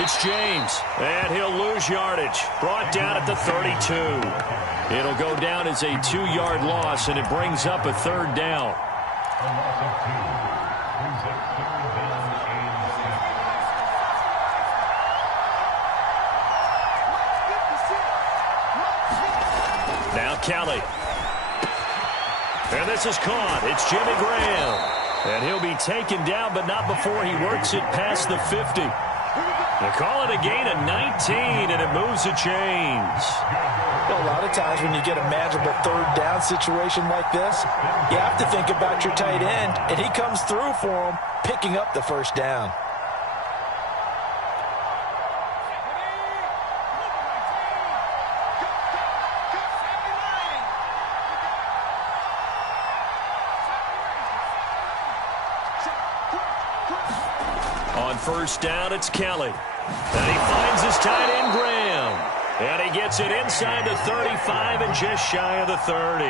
It's James, and he'll lose yardage. Brought down at the 32. It'll go down as a 2-yard loss, and it brings up a third down. Now Kelly. And this is caught. It's Jimmy Graham. And he'll be taken down, but not before he works it past the 50. They call it a gain of 19, and it moves the chains. Well, a lot of times when you get a manageable third down situation like this, you have to think about your tight end, and he comes through for him, picking up the first down. First down, it's Kelly. And he finds his tight end, Graham. And he gets it inside the 35 and just shy of the 30.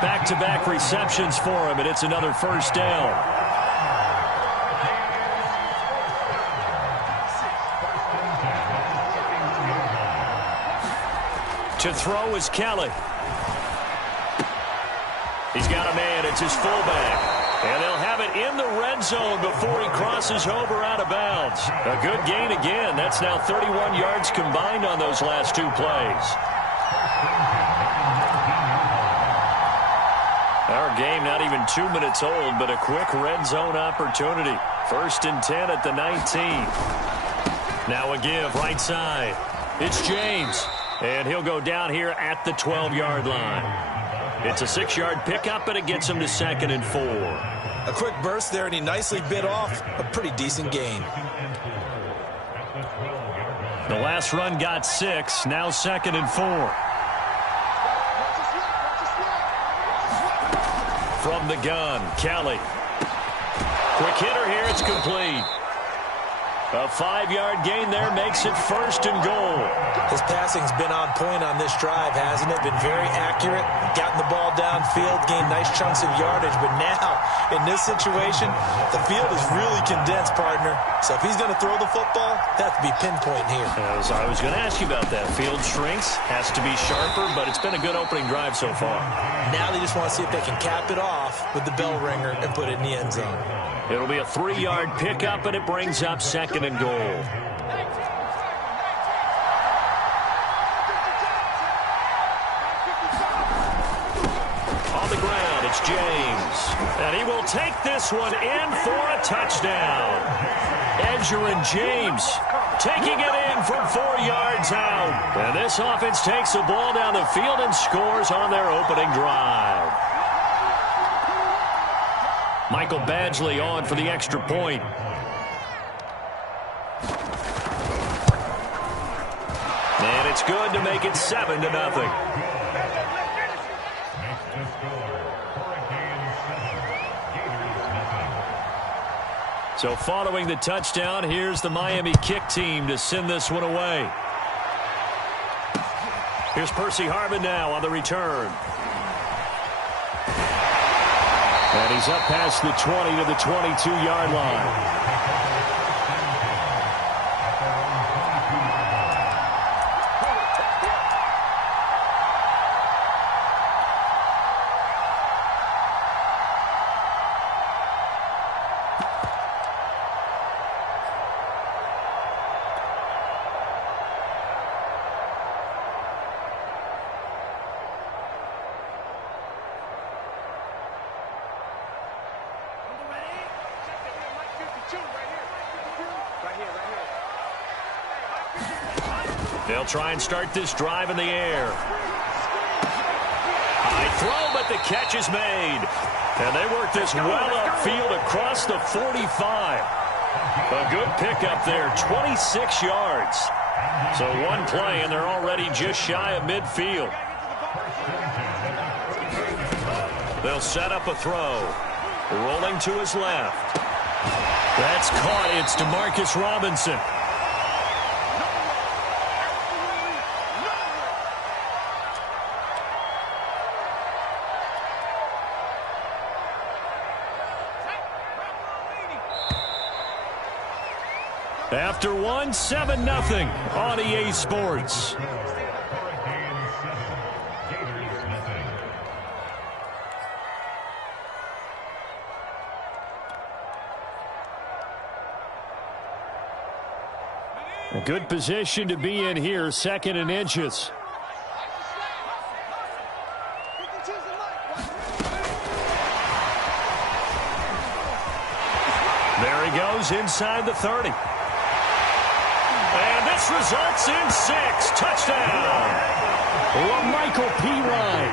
Back-to-back receptions for him, and it's another first down. To throw is Kelly. He's got a man. It's his fullback. And they'll have it in the red zone before he crosses over out of bounds. A good gain again. That's now 31 yards combined on those last 2 plays. Our game not even 2 minutes old, but a quick red zone opportunity. 1st and 10 at the 19. Now a give right side. It's James. And he'll go down here at the 12-yard line. It's a 6-yard pickup, but it gets him to 2nd and 4. A quick burst there, and he nicely bit off a pretty decent gain. The last run got 6, now 2nd and 4. From the gun, Kelly. Quick hitter here, it's complete. A 5-yard gain there makes it 1st and goal. His passing's been on point on this drive, hasn't it? Been very accurate, gotten the ball downfield, gained nice chunks of yardage. But now, in this situation, the field is really condensed, partner. So if he's going to throw the football, that has to be pinpoint here. As I was going to ask you about that. Field shrinks, has to be sharper, but it's been a good opening drive so far. Now they just want to see if they can cap it off with the bell ringer and put it in the end zone. It'll be a 3-yard pickup, and it brings up 2nd and goal. On the ground, it's James. And he will take this one in for a touchdown. Edgerrin James taking it in from 4 yards out. And this offense takes the ball down the field and scores on their opening drive. Michael Badgley on for the extra point. And it's good to make it 7-0. So following the touchdown, here's the Miami kick team to send this one away. Here's Percy Harvin now on the return. And he's up past the 20 to the 22-yard line. They'll try and start this drive in the air. High throw, but the catch is made. And they work this well upfield across the 45. A good pickup there, 26 yards. So one play, and they're already just shy of midfield. They'll set up a throw. Rolling to his left. That's caught. It's DeMarcus Robinson. After one, 7-0 on EA Sports. A good position to be in here, 2nd and inches. There he goes inside the 30. And this results in 6. Touchdown. Michael Pirine,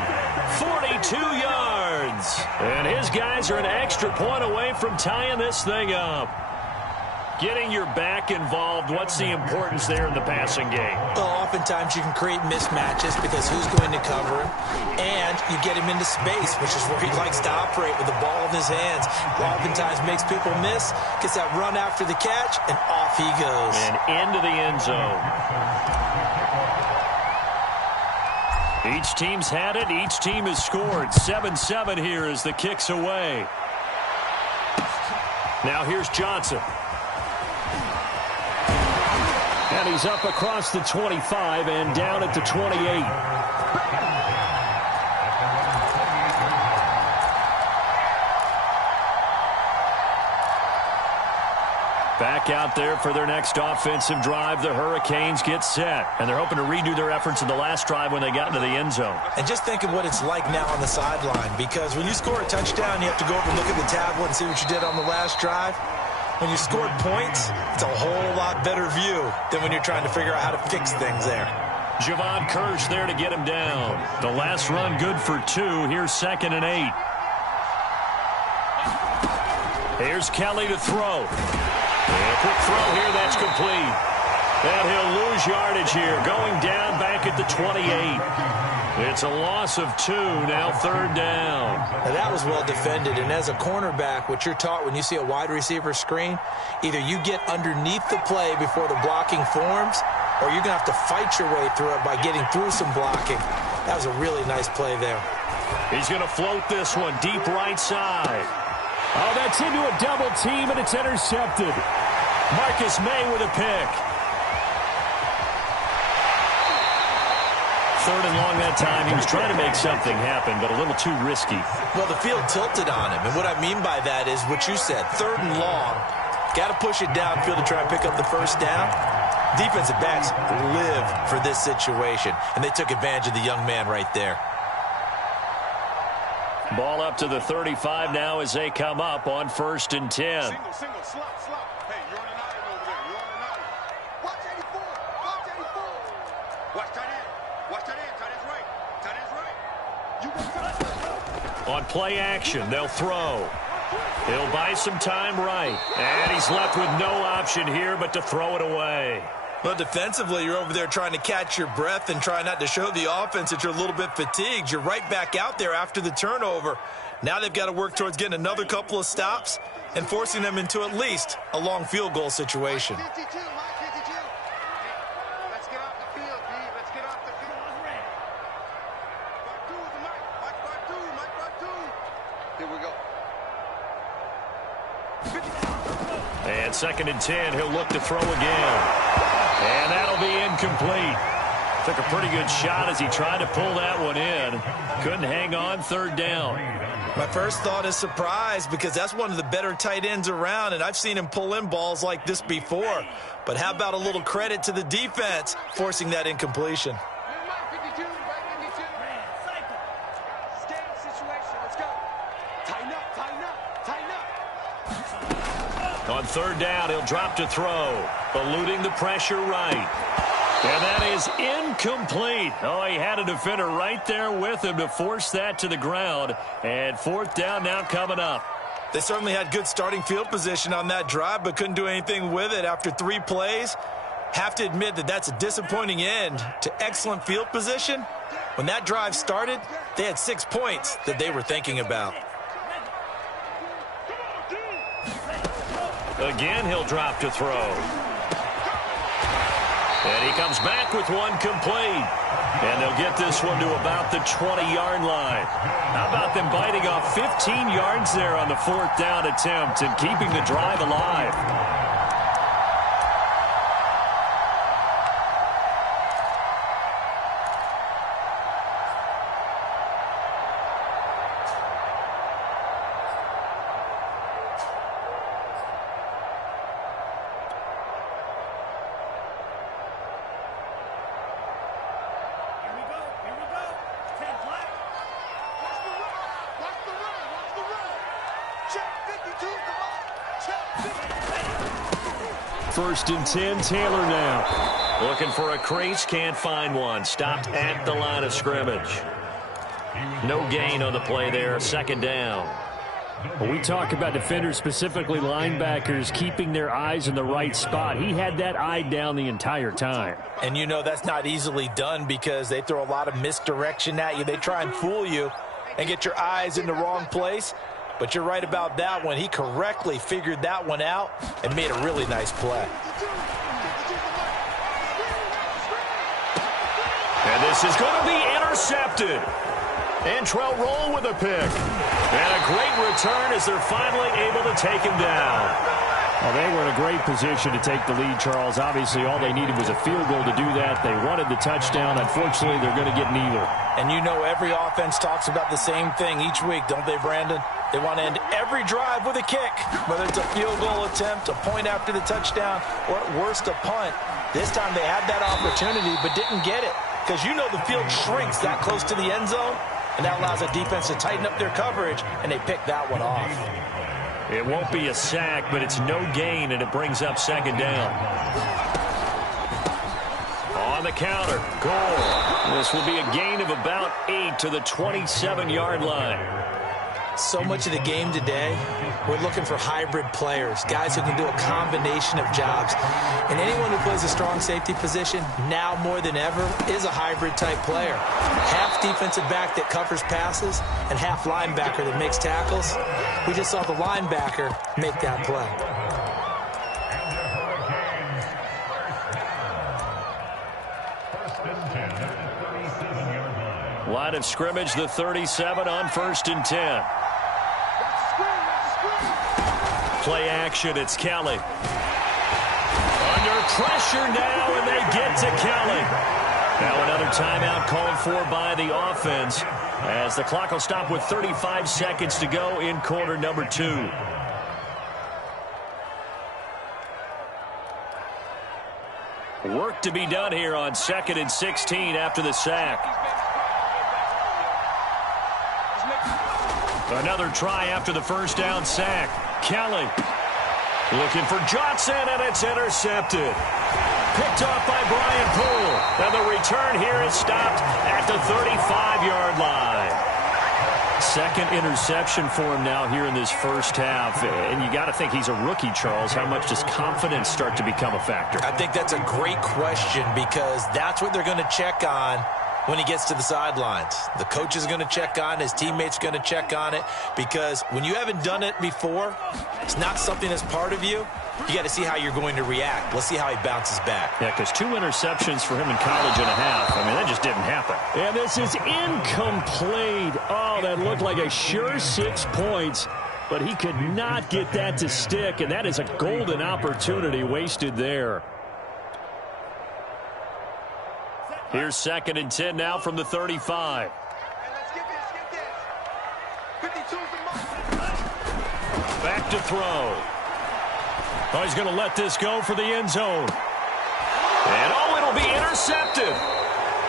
42 yards. And his guys are an extra point away from tying this thing up. Getting your back involved, what's the importance there in the passing game? Well, oftentimes you can create mismatches because who's going to cover him, and you get him into space, which is where he likes to operate with the ball in his hands. Oftentimes makes people miss, gets that run after the catch, and off he goes. And into the end zone. Each team's had it. Each team has scored. 7-7 here as the kick's away. Now here's Johnson. And he's up across the 25 and down at the 28. Back out there for their next offensive drive. The Hurricanes get set. And they're hoping to redo their efforts in the last drive when they got into the end zone. And just think of what it's like now on the sideline. Because when you score a touchdown, you have to go over and look at the tablet and see what you did on the last drive. When you scored points, it's a whole lot better view than when you're trying to figure out how to fix things there. Javon Kirsch there to get him down. The last run good for 2. Here's 2nd and 8. Here's Kelly to throw. And a quick throw here, that's complete. And he'll lose yardage here, going down back at the 28. It's a loss of 2, now 3rd down. Now that was well defended, and as a cornerback, what you're taught when you see a wide receiver screen, either you get underneath the play before the blocking forms, or you're going to have to fight your way through it by getting through some blocking. That was a really nice play there. He's going to float this one deep right side. Oh, that's into a double team, and it's intercepted. Marcus May with a pick. 3rd and long that time. He was trying to make something happen, but a little too risky. Well, the field tilted on him, and what I mean by that is what you said, 3rd and long. Got to push it downfield to try and pick up the first down. Defensive backs live for this situation, and they took advantage of the young man right there. Ball up to the 35 now as they come up on 1st and 10. Single, slot. Hey, you're on an island over there. You're on an island. Watch 84. Watch 84. Watch tight end. Watch tight end. Tight end's right. Tight end's right. You go. On play action, they'll throw. He'll buy some time right. And he's left with no option here but to throw it away. Well, defensively, you're over there trying to catch your breath and try not to show the offense that you're a little bit fatigued. You're right back out there after the turnover. Now they've got to work towards getting another couple of stops and forcing them into at least a long field goal situation. Let's get off the field, B. Let's get off the field. Mike Bartu. Here we go. And 2nd and 10, he'll look to throw again. And that'll be incomplete. Took a pretty good shot as he tried to pull that one in. Couldn't hang on, 3rd down. My first thought is surprise because that's one of the better tight ends around, and I've seen him pull in balls like this before. But how about a little credit to the defense forcing that incompletion? On 3rd down, he'll drop to throw. Eluding the pressure right. And that is incomplete. Oh, he had a defender right there with him to force that to the ground. And 4th down now coming up. They certainly had good starting field position on that drive, but couldn't do anything with it after 3 plays. Have to admit that that's a disappointing end to excellent field position. When that drive started, they had 6 points that they were thinking about. Again, he'll drop to throw. And he comes back with one complete. And they'll get this one to about the 20-yard line. How about them biting off 15 yards there on the 4th down attempt and keeping the drive alive? First and 10, Taylor now. Looking for a crease, can't find one. Stopped at the line of scrimmage. No gain on the play there, second down. When we talk about defenders, specifically linebackers, keeping their eyes in the right spot, he had that eye down the entire time. And you know that's not easily done because they throw a lot of misdirection at you. They try and fool you and get your eyes in the wrong place. But you're right about that one. He correctly figured that one out and made a really nice play. And this is going to be intercepted. Antrell Roll with a pick. And a great return as they're finally able to take him down. Well, they were in a great position to take the lead, Charles. Obviously, all they needed was a field goal to do that. They wanted the touchdown. Unfortunately, they're going to get neither. And you know every offense talks about the same thing each week, don't they, Brandon? They want to end every drive with a kick, whether it's a field goal attempt, a point after the touchdown, or at worst a punt. This time they had that opportunity but didn't get it because you know the field shrinks that close to the end zone, and that allows the defense to tighten up their coverage, and they picked that one off. It won't be a sack, but it's no gain, and it brings up second down. On the counter, goal. This will be a gain of about 8 to the 27-yard line. So much of the game today, we're looking for hybrid players, guys who can do a combination of jobs. And anyone who plays a strong safety position, now more than ever, is a hybrid-type player. Half defensive back that covers passes and half linebacker that makes tackles. We just saw the linebacker make that play. Line of scrimmage, the 37 on first and 10. Play action, it's Kelly. Under pressure now, and they get to Kelly. Now another timeout called for by the offense as the clock will stop with 35 seconds to go in quarter number 2. Work to be done here on 2nd and 16 after the sack. Another try after the first down sack. Kelly looking for Johnson, and it's intercepted. Picked off by Brian Poole. And the return here is stopped at the 35-yard line. Second interception for him now here in this first half. And you got to think he's a rookie, Charles. How much does confidence start to become a factor? I think that's a great question because that's what they're going to check on when he gets to the sidelines. The coach is going to check on it. His teammates are going to check on it because when you haven't done it before, it's not something that's part of you. You got to see how you're going to react. Let's see how he bounces back. Yeah, because 2 interceptions for him in college and a half. I mean, that just didn't happen. And this is incomplete. Oh, that looked like a sure 6 points, but he could not get that to stick, and that is a golden opportunity wasted there. Here's 2nd and 10 now from the 35. Back to throw. Oh, he's going to let this go for the end zone. And, oh, it'll be intercepted.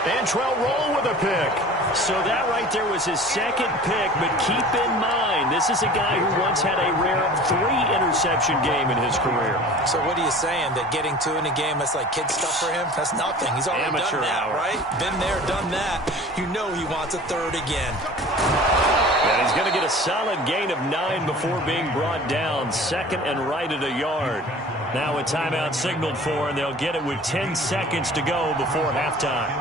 Antrell Roll with a pick. So that right there was his second pick, but keep in mind, this is a guy who once had a rare 3-interception game in his career. So what are you saying, that getting 2 in a game, that's like kid stuff for him? That's nothing. He's already Amateur done that, hour. right? Been there, done that. You know he wants a 3rd again. And he's going to get a solid gain of 9 before being brought down. 2nd and right at a yard. Now a timeout signaled for, and they'll get it with 10 seconds to go before halftime.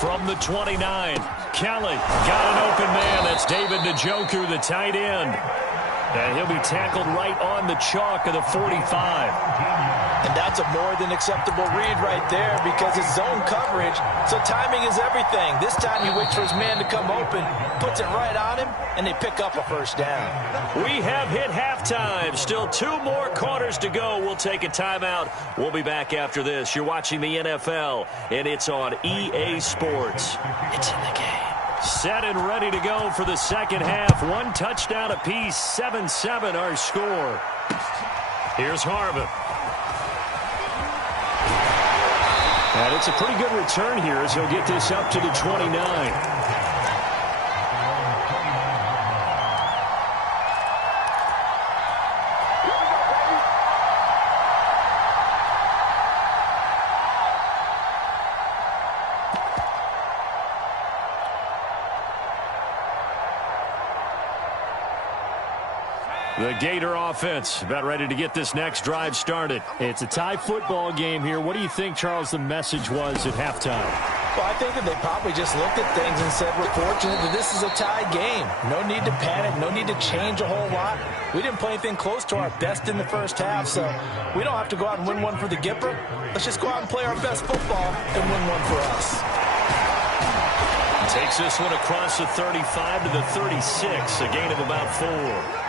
From the 29, Kelly got an open man. That's David Njoku, the tight end. And he'll be tackled right on the chalk of the 45. And that's a more than acceptable read right there because it's zone coverage, so timing is everything. This time he waits for his man to come open, puts it right on him, and they pick up a first down. We have hit halftime. Still 2 more quarters to go. We'll take a timeout. We'll be back after this. You're watching the NFL, and it's on EA Sports. It's in the game. Set and ready to go for the second half. 1 touchdown apiece, 7-7 our score. Here's Harvin. And it's a pretty good return here as he'll get this up to the 29. The Gator offense about ready to get this next drive started. It's a tie football game here. What do you think, Charles, the message was at halftime? Well, I think that they probably just looked at things and said, we're fortunate that this is a tie game. No need to panic. No need to change a whole lot. We didn't play anything close to our best in the first half, so we don't have to go out and win one for the Gipper. Let's just go out and play our best football and win one for us. Takes this one across the 35 to the 36, a gain of about 4.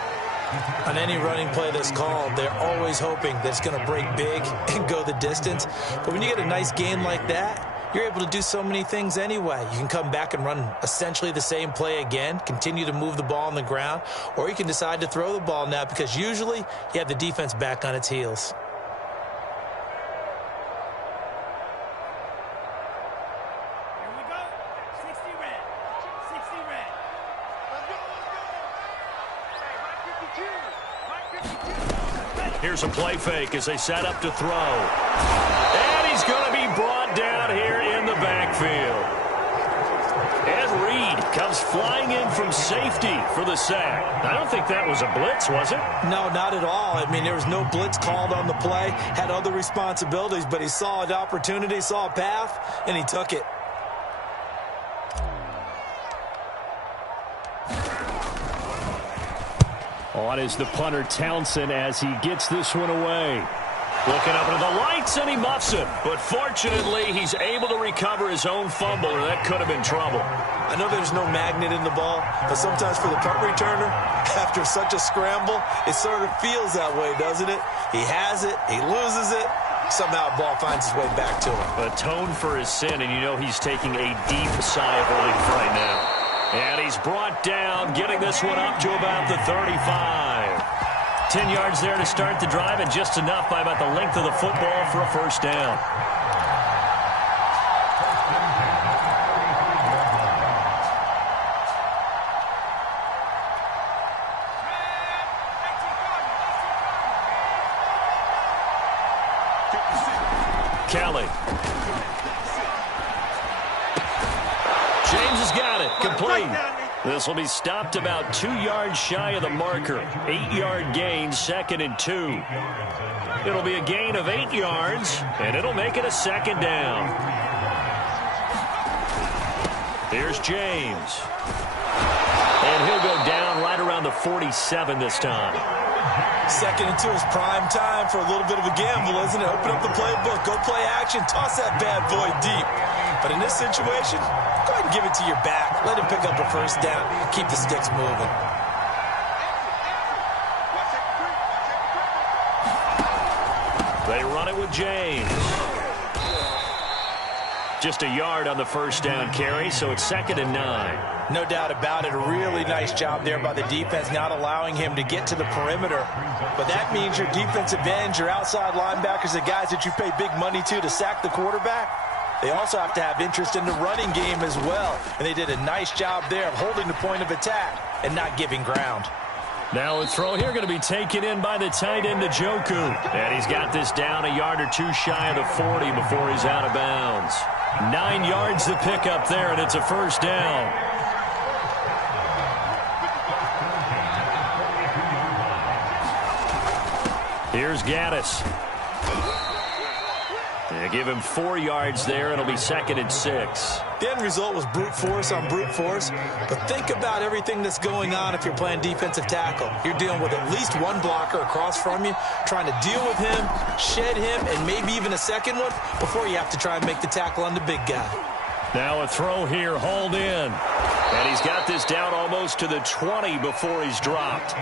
On any running play that's called, they're always hoping that it's going to break big and go the distance. But when you get a nice game like that, you're able to do so many things anyway. You can come back and run essentially the same play again, continue to move the ball on the ground, or you can decide to throw the ball now because usually you have the defense back on its heels. Here's a play fake as they set up to throw. And he's going to be brought down here in the backfield. Ed Reed comes flying in from safety for the sack. I don't think that was a blitz, was it? No, not at all. I mean, there was no blitz called on the play. Had other responsibilities, but he saw an opportunity, saw a path, and he took it. On is the punter Townsend as he gets this one away. Looking up into the lights, and he muffs it. But fortunately, he's able to recover his own fumble, or that could have been trouble. I know there's no magnet in the ball, but sometimes for the punt returner, after such a scramble, it sort of feels that way, doesn't it? He has it, he loses it, somehow the ball finds its way back to him. Atoned for his sin, and you know he's taking a deep sigh of relief right now. And he's brought down, getting this one up to about the 35. 10 yards there to start the drive, and just enough by about the length of the football for a first down. Kelly. James has got it. Complete. This will be stopped about 2 yards shy of the marker. 8-yard gain, 2nd and 2. It'll be a gain of 8 yards, and it'll make it a 2nd down. Here's James. And he'll go down right around the 47 this time. 2nd and 2 is prime time for a little bit of a gamble, isn't it? Open up the playbook, go play action, toss that bad boy deep. But in this situation, go ahead and give it to your back. Let him pick up a first down. Keep the sticks moving. They run it with James. Just a yard on the first down carry, so it's 2nd and 9. No doubt about it. A really nice job there by the defense, not allowing him to get to the perimeter. But that means your defensive ends, your outside linebackers, the guys that you pay big money to sack the quarterback, they also have to have interest in the running game as well. And they did a nice job there of holding the point of attack and not giving ground. Now a throw here going to be taken in by the tight end, Njoku. And he's got this down a yard or two shy of the 40 before he's out of bounds. 9 yards to pick up there, and it's a first down. Here's Gaddis. They give him 4 yards there. It'll be 2nd and 6. The end result was brute force on brute force. But think about everything that's going on if you're playing defensive tackle. You're dealing with at least one blocker across from you, trying to deal with him, shed him, and maybe even a second one before you have to try and make the tackle on the big guy. Now a throw here, hauled in. And he's got this down almost to the 20 before he's dropped.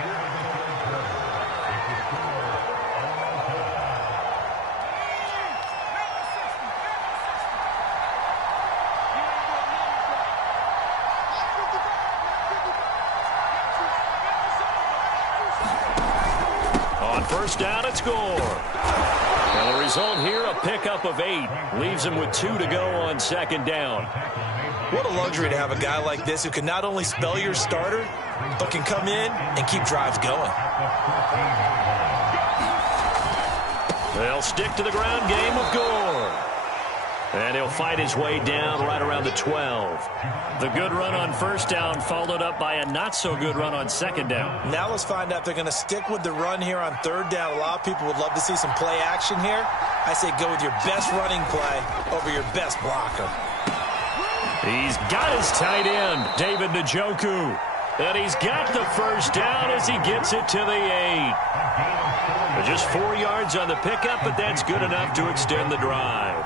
First down and score. Well, the result here, a pickup of 8. Leaves him with 2 to go on second down. What a luxury to have a guy like this who can not only spell your starter, but can come in and keep drives going. They'll stick to the ground game of Gore. And he'll fight his way down right around the 12. The good run on first down followed up by a not-so-good run on second down. Now let's find out if they're going to stick with the run here on third down. A lot of people would love to see some play action here. I say go with your best running play over your best blocker. He's got his tight end, David Njoku. And he's got the first down as he gets it to the 8. Just 4 yards on the pickup, but that's good enough to extend the drive.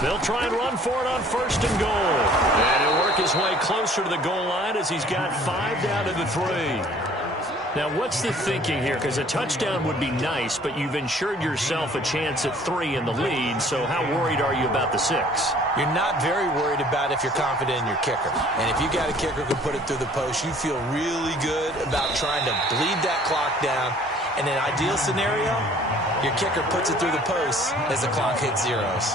They'll try and run for it on first and goal. And he'll work his way closer to the goal line as he's got 5 down to the 3. Now, what's the thinking here? Because a touchdown would be nice, but you've ensured yourself a chance at 3 in the lead, so how worried are you about the 6? You're not very worried about if you're confident in your kicker. And if you got a kicker who can put it through the post, you feel really good about trying to bleed that clock down. In an ideal scenario, your kicker puts it through the post as the clock hits zeros.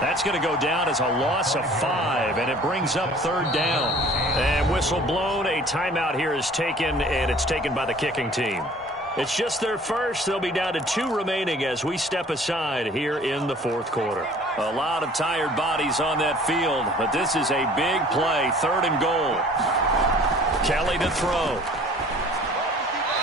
That's going to go down as a loss of 5, and it brings up third down. And whistle blown, a timeout here is taken, and it's taken by the kicking team. It's just their first. They'll be down to 2 remaining as we step aside here in the fourth quarter. A lot of tired bodies on that field, but this is a big play, third and goal. Kelly to throw.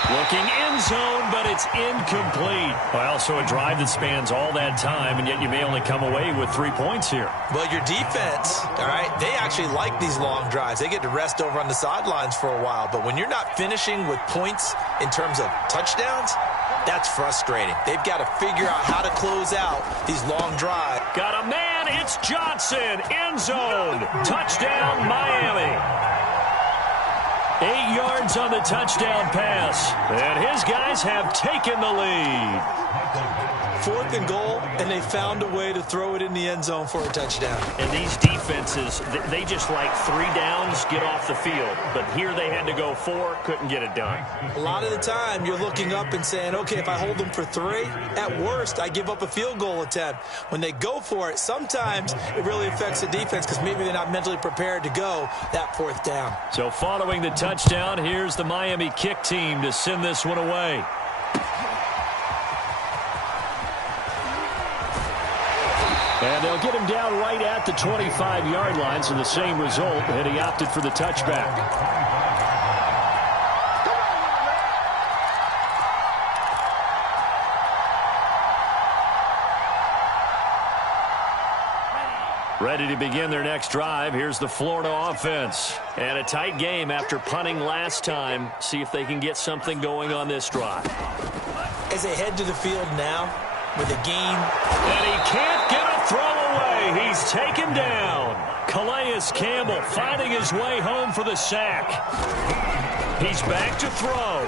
Looking end zone, but it's incomplete. Well, so a drive that spans all that time, and yet you may only come away with 3 points here. Well, your defense, all right, they actually like these long drives. They get to rest over on the sidelines for a while. But when you're not finishing with points in terms of touchdowns, that's frustrating. They've got to figure out how to close out these long drives. Got a man. It's Johnson. End zone. Touchdown, Miami. 8 yards on the touchdown pass. And his guys have taken the lead. 4th and goal, and they found a way to throw it in the end zone for a touchdown. And these defenses, they just like 3 downs, get off the field. But here they had to go 4, couldn't get it done. A lot of the time, you're looking up and saying, okay, if I hold them for 3, at worst, I give up a field goal attempt. When they go for it, sometimes it really affects the defense because maybe they're not mentally prepared to go that 4th down. So following the touchdown, here's the Miami kick team to send this one away. And they'll get him down right at the 25-yard line, so the same result, and he opted for the touchback. Ready to begin their next drive. Here's the Florida offense. And a tight game after punting last time. See if they can get something going on this drive. As they head to the field now with a gain. And he can't get a throw away. He's taken down. Calais Campbell finding his way home for the sack. He's back to throw.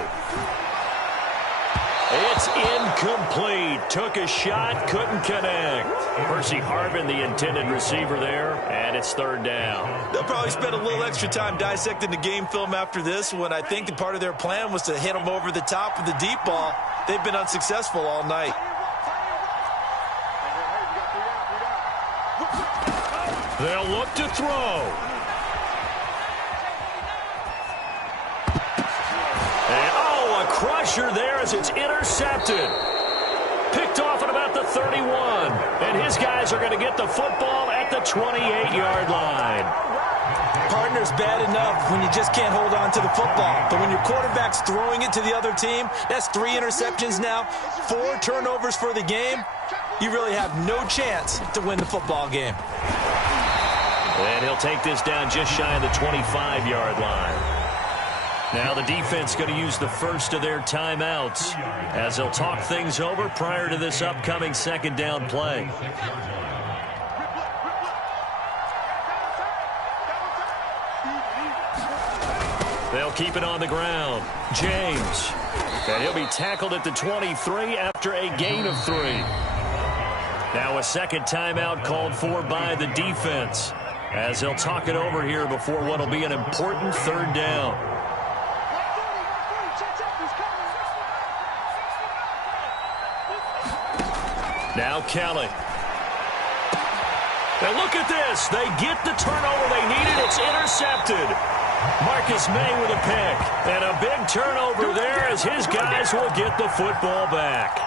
It's incomplete. Took a shot, couldn't connect. Percy Harvin, the intended receiver there, and it's third down. They'll probably spend a little extra time dissecting the game film after this when I think that part of their plan was to hit them over the top of the deep ball. They've been unsuccessful all night. They'll look to throw. Crusher there as it's intercepted. Picked off at about the 31. And his guys are going to get the football at the 28-yard line. Partner's bad enough when you just can't hold on to the football. But when your quarterback's throwing it to the other team, that's 3 interceptions now, 4 turnovers for the game. You really have no chance to win the football game. And he'll take this down just shy of the 25-yard line. Now the defense going to use the first of their timeouts as they'll talk things over prior to this upcoming second down play. They'll keep it on the ground. James. And he'll be tackled at the 23 after a gain of 3. Now a second timeout called for by the defense as they'll talk it over here before what will be an important third down. Now Kelly. And look at this. They get the turnover they needed. It's intercepted. Marcus May with a pick. And a big turnover there as his guys will get the football back.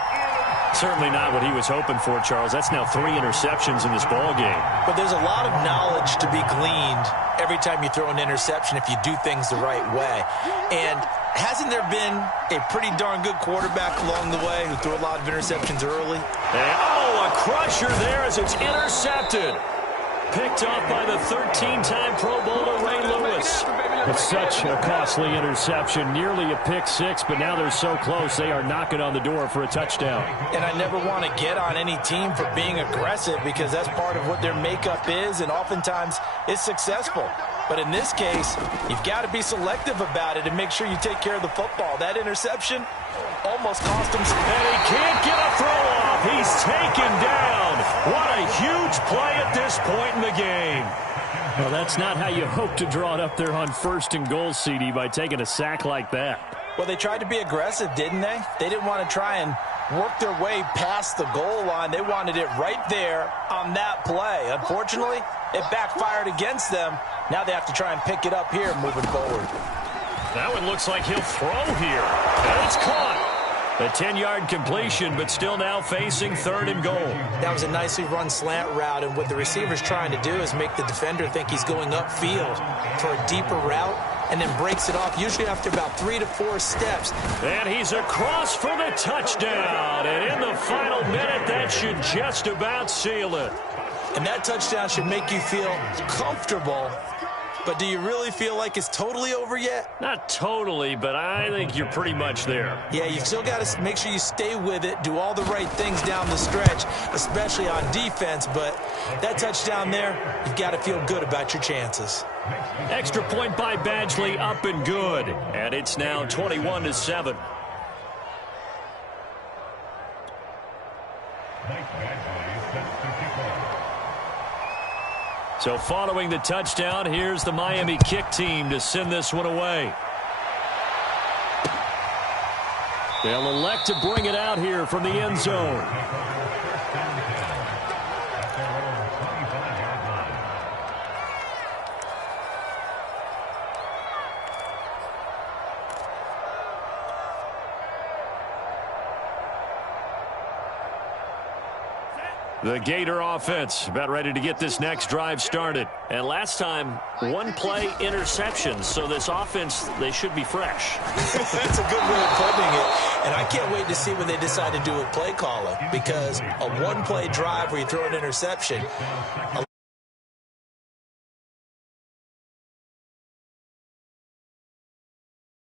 Certainly not what he was hoping for, Charles. That's now 3 interceptions in this ball game. But there's a lot of knowledge to be gleaned every time you throw an interception if you do things the right way. And hasn't there been a pretty darn good quarterback along the way who threw a lot of interceptions early? And, a crusher there as it's intercepted. Picked off by the 13-time Pro Bowler Ray Lewis. It's such a costly interception, nearly a pick six, but now they're so close they are knocking on the door for a touchdown. And I never want to get on any team for being aggressive because that's part of what their makeup is, and oftentimes it's successful. But in this case, you've got to be selective about it and make sure you take care of the football. That interception almost cost him some. And he can't get a throw off. He's taken down. What a huge play at this point in the game. Well, that's not how you hope to draw it up there on 1st and goal, CD, by taking a sack like that. Well, they tried to be aggressive, didn't they? They didn't want to try and work their way past the goal line. They wanted it right there on that play. Unfortunately, it backfired against them. Now they have to try and pick it up here moving forward. That one looks like he'll throw here. And it's caught. A 10-yard completion, but still now facing 3rd and goal. That was a nicely run slant route, and what the receiver's trying to do is make the defender think he's going upfield for a deeper route, and then breaks it off, usually after about 3 to 4 steps. And he's across for the touchdown. And in the final minute, that should just about seal it. And that touchdown should make you feel comfortable. But do you really feel like it's totally over yet? Not totally, but I think you're pretty much there. Yeah, you've still got to make sure you stay with it, do all the right things down the stretch, especially on defense. But that touchdown there, you've got to feel good about your chances. Extra point by Badgley, up and good. And it's now 21-7. So following the touchdown, here's the Miami kick team to send this one away. They'll elect to bring it out here from the end zone. The Gator offense about ready to get this next drive started. And last time, 1 play interception. So this offense, they should be fresh. That's a good way of putting it. And I can't wait to see what they decide to do with play calling. Because a 1-play drive where you throw an interception, a